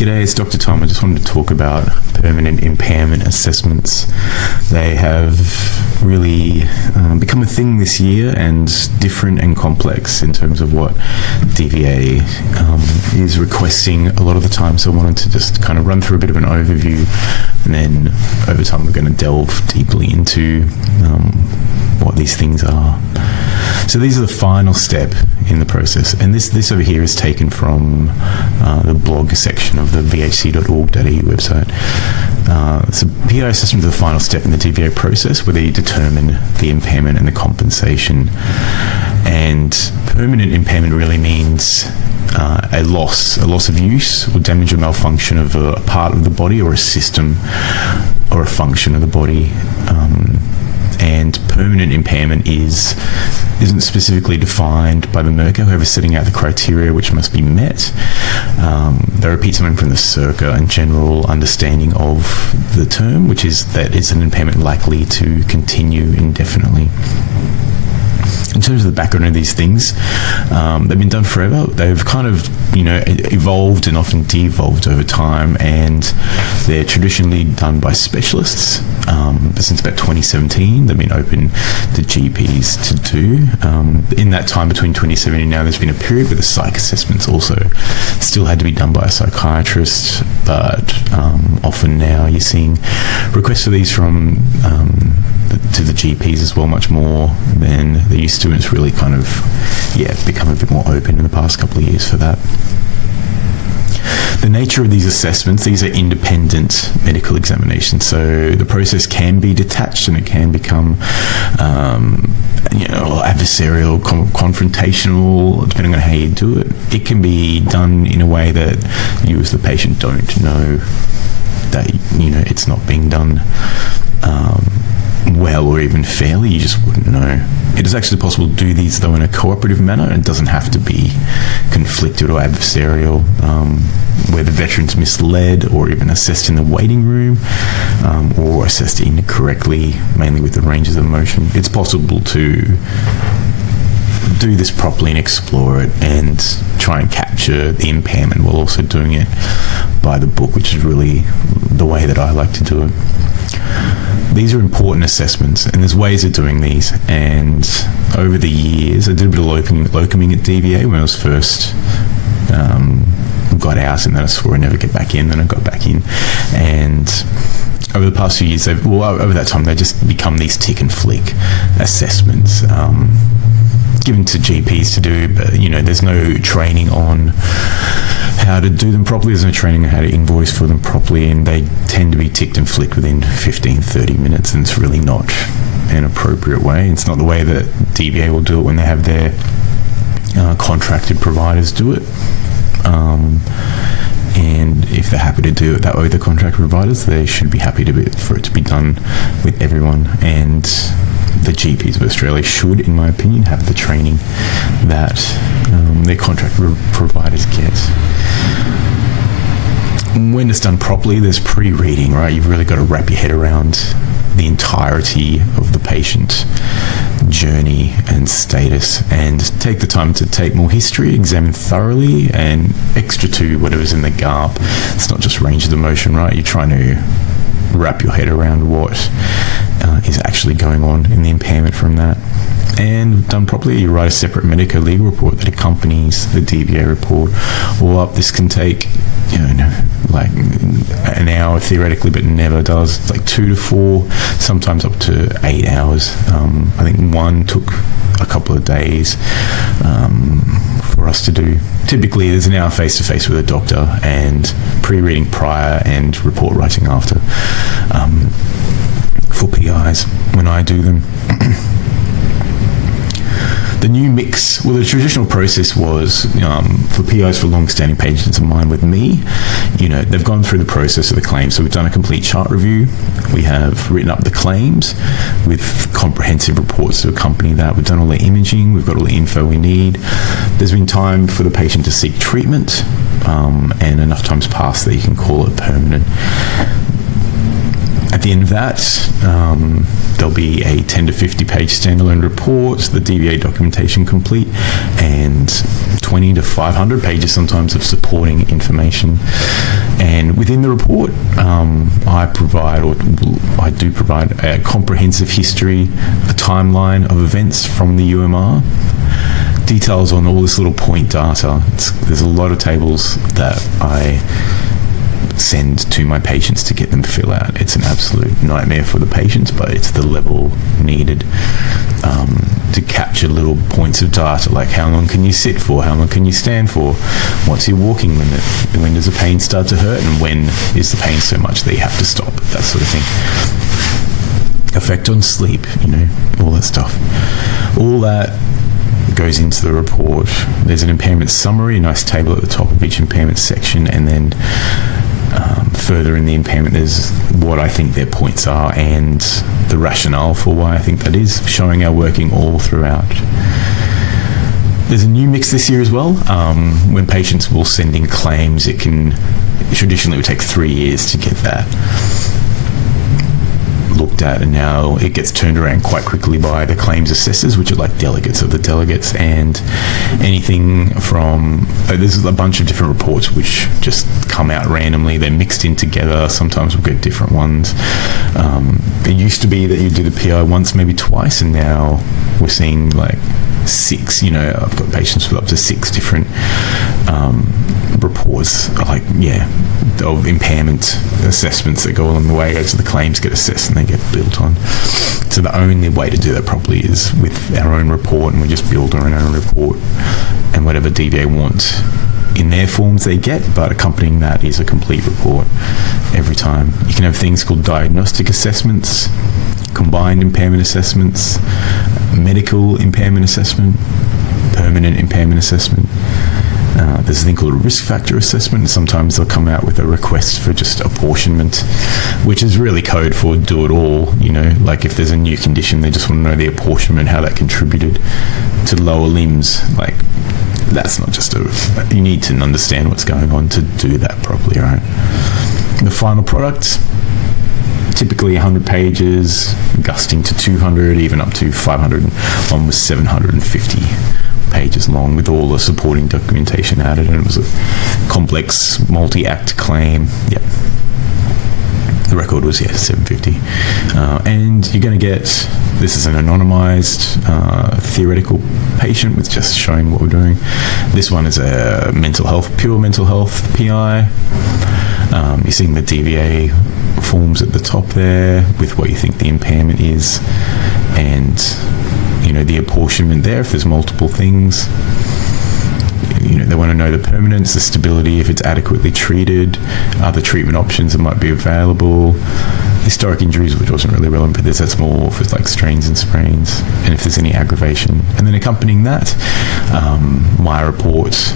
G'day, it's Dr. Tom. I just wanted to talk about permanent impairment assessments. They have really become a thing this year, and different and complex in terms of what DVA is requesting a lot of the time. So I wanted to just kind of run through a bit of an overview, and then over time we're going to delve deeply into what these things are. So these are the final step in the process, and this over here is taken from the blog section of the vhc.org.au website. So PI assessment is the final step in the DVA process, where they determine the impairment and the compensation. And permanent impairment really means a loss of use or damage or malfunction of a part of the body or a system or a function of the body. And permanent impairment isn't specifically defined by the MERCA, however, setting out the criteria which must be met. They repeat something from the CIRCA and general understanding of the term, which is that it's an impairment likely to continue indefinitely. In terms of the background of these things, they've been done forever. They've kind of, evolved and often de-evolved over time, and they're traditionally done by specialists. But since about 2017, they've been open to GPs to do. In that time between 2017 and now, there's been a period where the psych assessments also still had to be done by a psychiatrist, but often now you're seeing requests for these from to the GPs as well, much more than they used to, and it's really kind of become a bit more open in the past couple of years for that. The nature of these assessments, these are independent medical examinations, so the process can be detached and it can become adversarial, confrontational, depending on how you do it. It can be done in a way that you as the patient don't know that it's not being done well or even fairly. You just wouldn't know. It is actually possible to do these though in a cooperative manner, and it doesn't have to be conflicted or adversarial, where the veteran's misled or even assessed in the waiting room, or assessed incorrectly, mainly with the ranges of motion. It's possible to do this properly and explore it and try and capture the impairment while also doing it by the book, which is really the way that I like to do it. These are important assessments, and there's ways of doing these. And over the years, I did a bit of locuming at DVA when I was first got out, and then I swore I'd never get back in. Then I got back in, and over the past few years, over that time, they just become these tick and flick assessments given to GPs to do. But there's no training on how to do them properly. There's no training on how to invoice for them properly, and they tend to be ticked and flicked within 15-30 minutes, and it's really not an appropriate way. It's not the way that DVA will do it when they have their contracted providers do it. And if they're happy to do it that way, the contract providers, they should be happy for it to be done with everyone. And the GPs of Australia should, in my opinion, have the training that their contract providers get. When it's done properly, there's pre-reading, right? You've really got to wrap your head around the entirety of the patient journey and status, and take the time to take more history, examine thoroughly, and extra to whatever's in the GARP. It's not just ranges of motion, right? You're trying to wrap your head around what is actually going on in the impairment from that. And done properly, you write a separate medico-legal report that accompanies the DVA report. All up, this can take like an hour theoretically, but never does. It's like 2 to 4, sometimes up to 8 hours. I think one took a couple of days for us to do. Typically, there's an hour face-to-face with a doctor, and pre-reading prior and report writing after for PIs when I do them. The new mix, the traditional process was for PIs for long-standing patients of mine with me, they've gone through the process of the claim. So we've done a complete chart review. We have written up the claims with comprehensive reports to accompany that. We've done all the imaging. We've got all the info we need. There's been time for the patient to seek treatment, and enough time's passed that you can call it permanent. At the end of that, there'll be a 10 to 50 page standalone report, the DVA documentation complete, and 20 to 500 pages sometimes of supporting information. And within the report, I do provide a comprehensive history, a timeline of events from the UMR, details on all this little point data. There's a lot of tables that I send to my patients to get them to fill out. It's an absolute nightmare for the patients, but it's the level needed to capture little points of data, like how long can you sit for, how long can you stand for, what's your walking limit, when does the pain start to hurt, and when is the pain so much that you have to stop, that sort of thing. Effect on sleep, all that stuff. All that goes into the report. There's an impairment summary, a nice table at the top of each impairment section, and then further in the impairment there's what I think their points are and the rationale for why I think that is, showing our working all throughout. There's a new mix this year as well. When patients will send in claims, traditionally it would take 3 years to get that looked at, and now it gets turned around quite quickly by the claims assessors, which are like delegates of the delegates, and anything from there's a bunch of different reports which just come out randomly. They're mixed in together. Sometimes we'll get different ones. It used to be that you do the PI once, maybe twice, and now we're seeing like 6. I've got patients with up to 6 different reports, of impairment assessments that go along the way. So the claims get assessed and they get built on. So the only way to do that properly is with our own report, and we just build our own report, and whatever DVA want in their forms they get, but accompanying that is a complete report every time. You can have things called diagnostic assessments, combined impairment assessments, medical impairment assessment, permanent impairment assessment. There's a thing called a risk factor assessment, and sometimes they'll come out with a request for just apportionment, which is really code for do it all. Like if there's a new condition, they just want to know the apportionment, how that contributed to lower limbs. Like that's not just you need to understand what's going on to do that properly, right? The final product, typically 100 pages, gusting to 200, even up to 500. One was 750 pages long with all the supporting documentation added, and it was a complex multi-act claim. Yep. The record was 750. And you're going to get, this is an anonymized theoretical patient with just showing what we're doing. This one is a pure mental health PI. You're seeing the DVA forms at the top there with what you think the impairment is, and the apportionment there if there's multiple things. They want to know the permanence, the stability, if it's adequately treated, other treatment options that might be available, historic injuries, which wasn't really relevant for this, that's more for like strains and sprains, and if there's any aggravation. And then accompanying that, my report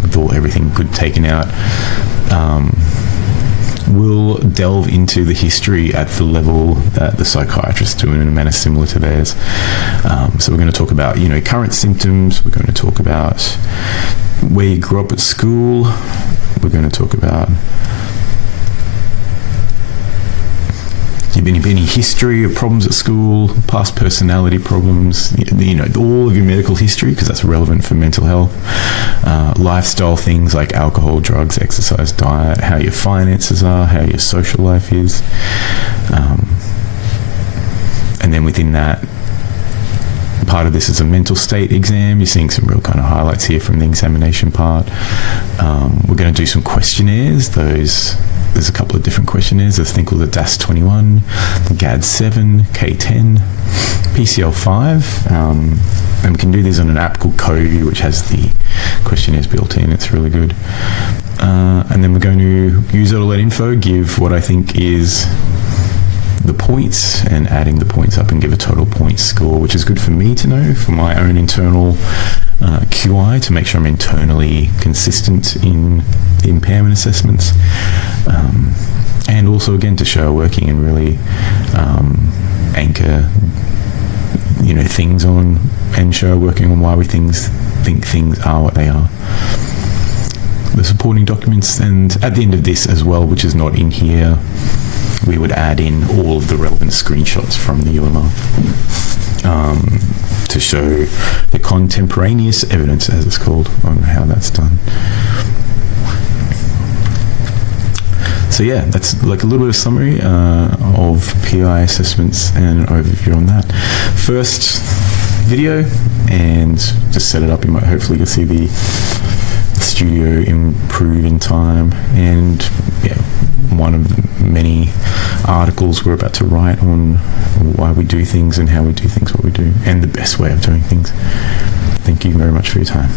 with everything good taken out. We'll delve into the history at the level that the psychiatrists do in a manner similar to theirs. So we're going to talk about, current symptoms. We're going to talk about where you grew up at school. We're going to talk about any history of problems at school, past personality problems, all of your medical history, because that's relevant for mental health, lifestyle things like alcohol, drugs, exercise, diet, how your finances are, how your social life is. And then within that, part of this is a mental state exam. You're seeing some real kind of highlights here from the examination part. We're going to do some questionnaires. There's a couple of different questionnaires. There's a thing called the DAS-21, the GAD-7, K-10, PCL-5. And we can do these on an app called CoView, which has the questionnaires built in. It's really good. And then we're going to use all that info, give what I think is the points, and adding the points up and give a total points score, which is good for me to know, for my own internal QI, to make sure I'm internally consistent in the impairment assessments, and also again to show working and really anchor things on, and show working on why we think things are what they are. The supporting documents, and at the end of this as well, which is not in here, we would add in all of the relevant screenshots from the UMR to show the contemporaneous evidence, as it's called, on how that's done. So yeah, that's like a little bit of summary of PI assessments and an overview on that. First video, and just set it up. Hopefully you'll see the studio improve in time, and yeah, one of many articles we're about to write on why we do things and how we do things, what we do, and the best way of doing things. Thank you very much for your time.